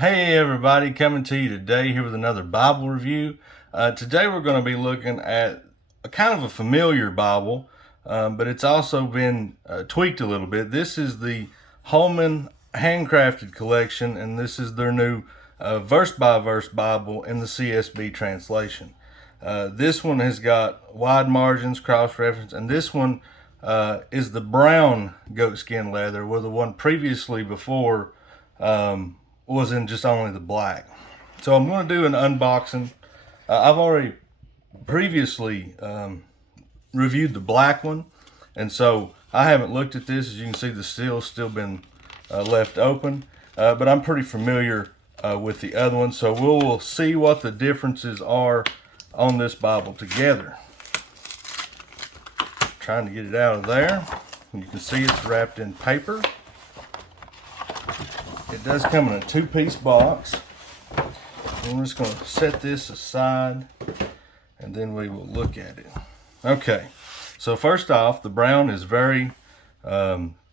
Hey everybody, coming to you today here with another Bible review. Today we're going to be looking at a kind of a familiar Bible, but it's also been tweaked a little bit. This is the Holman Handcrafted collection, and this is their new verse by verse Bible in the CSB translation. This one has got wide margins, cross reference, and this one is the brown goatskin leather, where the one previously before was in just only the black. So I'm going to do an unboxing. I've already previously reviewed the black one, and so I haven't looked at this. As you can see, the seal's still been left open, but I'm pretty familiar with the other one, so we'll see what the differences are on this Bible together. Trying to get it out of there. You can see it's wrapped in paper. It does come in a two-piece box. I'm just going to set this aside and then we will look at it. Okay, so first off, the brown is very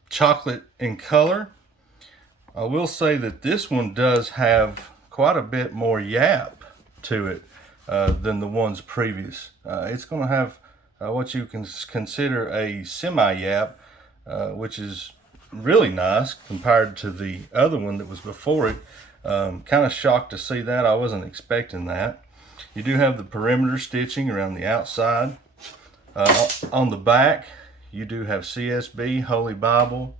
chocolate in color. I will say that this one does have quite a bit more yap to it than the ones previous. It's going to have what you can consider a semi-yap, which is really nice compared to the other one that was before it. Kind of shocked to see that. I wasn't expecting that. You do have the perimeter stitching around the outside. On the back, you do have CSB, Holy Bible,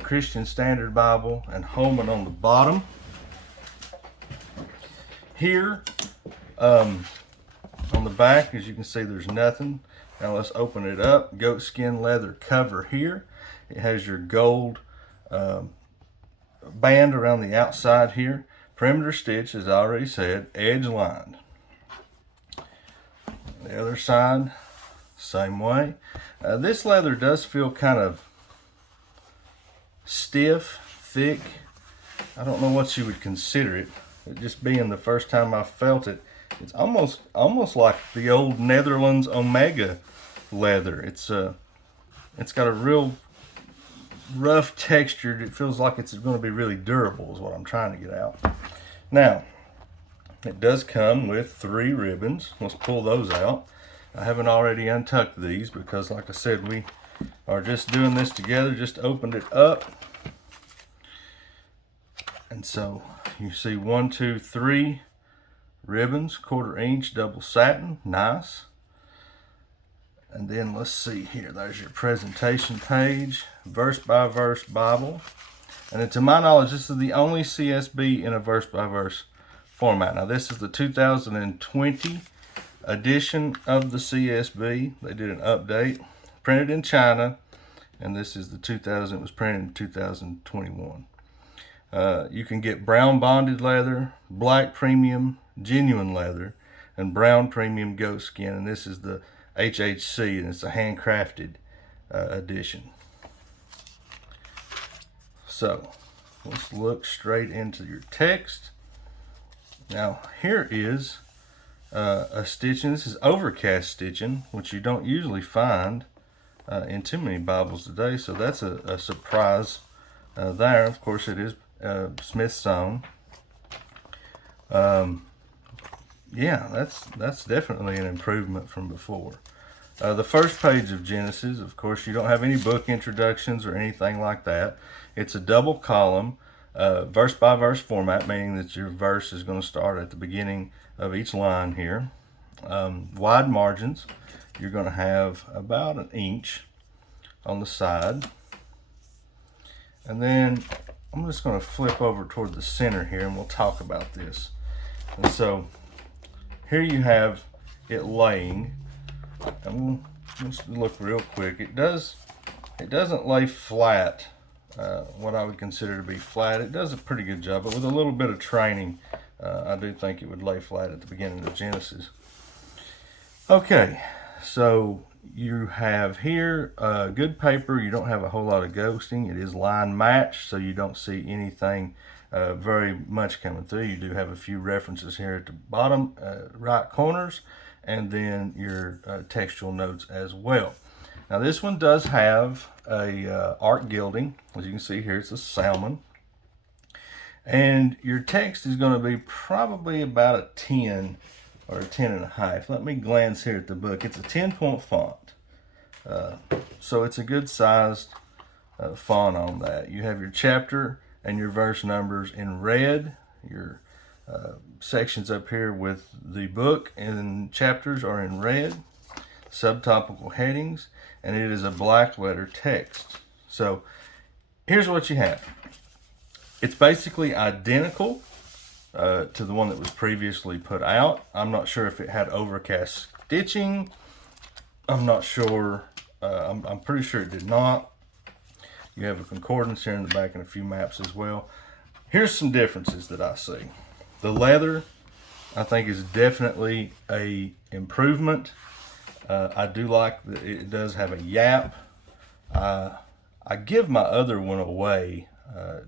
Christian Standard Bible, and Holman on the bottom. Here, on the back, as you can see, there's nothing. Now let's open it up. Goatskin leather cover here. It has your gold band around the outside here. Perimeter stitch, as I already said, edge lined. The other side, same way. This leather does feel kind of stiff, thick. I don't know what you would consider it. It just being the first time I felt it, it's almost like the old Netherlands Omega leather. It's got a real rough texture. It feels like it's going to be really durable is what I'm trying to get out. Now, it does come with 3 ribbons. Let's pull those out. I haven't already untucked these because, like I said, we are just doing this together. Just opened it up. And so you see 1, 2, 3 ribbons, 1/4 inch double satin. Nice. And then let's see here, there's your presentation page, verse by verse Bible. And to my knowledge, this is the only CSB in a verse by verse format. Now this is the 2020 edition of the CSB. They did an update, printed in China, and this is the 2000, it was printed in 2021. You can get brown bonded leather, black premium genuine leather, and brown premium goat skin, and this is the HHC, and it's a handcrafted edition. So let's look straight into your text. Now here is a stitching. This is overcast stitching, which you don't usually find in too many Bibles today, so that's a surprise there. Of course it is Smith sewn. Yeah, that's definitely an improvement from before. The first page of Genesis, of course, you don't have any book introductions or anything like that. It's a double column, verse by verse format, meaning that your verse is going to start at the beginning of each line here. Wide margins, you're going to have about 1 inch on the side. And then I'm just going to flip over toward the center here and we'll talk about this. And so here you have it laying, and we'll just look real quick. It doesn't lay flat, what I would consider to be flat. It does a pretty good job, but with a little bit of training, I do think it would lay flat at the beginning of Genesis. Okay, so you have here good paper. You don't have a whole lot of ghosting. It is line matched, so you don't see anything very much coming through. You do have a few references here at the bottom right corners, and then your textual notes as well. Now this one does have a art gilding. As you can see here, it's a salmon, And your text is going to be probably about a 10 or a 10.5. Let me glance here at the book. It's a 10-point font. So it's a good sized font on that. You have your chapter and your verse numbers in red. Your sections up here with the book and chapters are in red. Subtopical headings, and it is a black letter text. So here's what you have. It's basically identical to the one that was previously put out. I'm not sure if it had overcast stitching. I'm not sure. I'm pretty sure it did not. You have a concordance here in the back and a few maps as well. Here's some differences that I see. The leather, I think, is definitely a improvement. I do like that it does have a yap. I give my other one away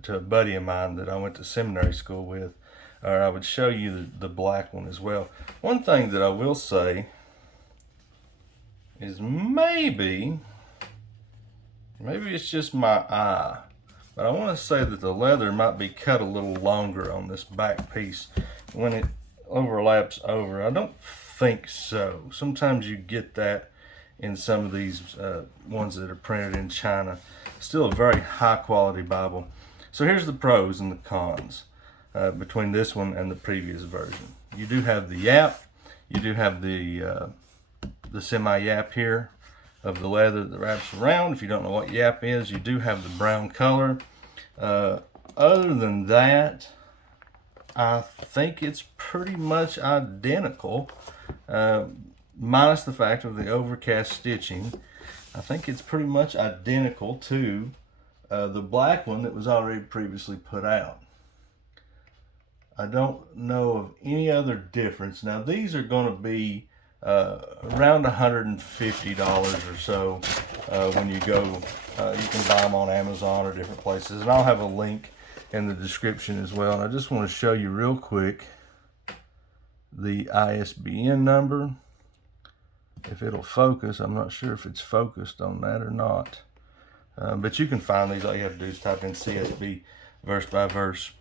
to a buddy of mine that I went to seminary school with, or I would show you the black one as well. One thing that I will say is maybe it's just my eye, but I want to say that the leather might be cut a little longer on this back piece when it overlaps over. I don't think so. Sometimes you get that in some of these ones that are printed in China. Still a very high quality Bible. So here's the pros and the cons between this one and the previous version. You do have the yap. You do have the semi-yap here of the leather that wraps around. If you don't know what yap is, you do have the brown color. Other than that, I think it's pretty much identical, minus the fact of the overcast stitching. I think it's pretty much identical to the black one that was already previously put out. I don't know of any other difference. Now these are going to be around $150 or so when you go. You can buy them on Amazon or different places, and I'll have a link in the description as well. And I just want to show you real quick the ISBN number. If it'll focus, I'm not sure if it's focused on that or not. But you can find these. All you have to do is type in CSB verse by verse,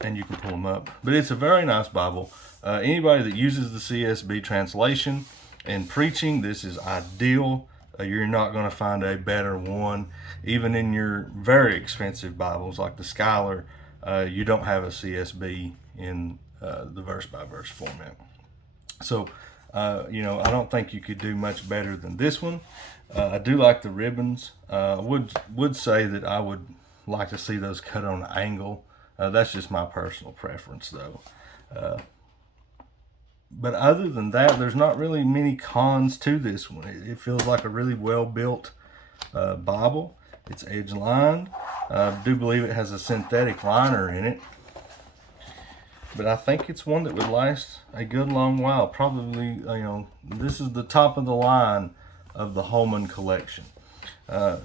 and you can pull them up. But it's a very nice Bible. Anybody that uses the CSB translation in preaching, this is ideal. You're not going to find a better one. Even in your very expensive Bibles like the Scholar, you don't have a CSB in the verse by verse format. So I don't think you could do much better than this one. I do like the ribbons. I would say that I would like to see those cut on an angle. That's just my personal preference, though. But other than that, there's not really many cons to this one. It feels like a really well-built Bible. It's edge-lined. I do believe it has a synthetic liner in it. But I think it's one that would last a good long while. Probably, this is the top of the line of the Holman collection.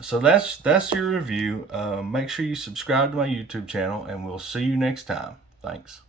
So that's your review. Make sure you subscribe to my YouTube channel, and we'll see you next time. Thanks.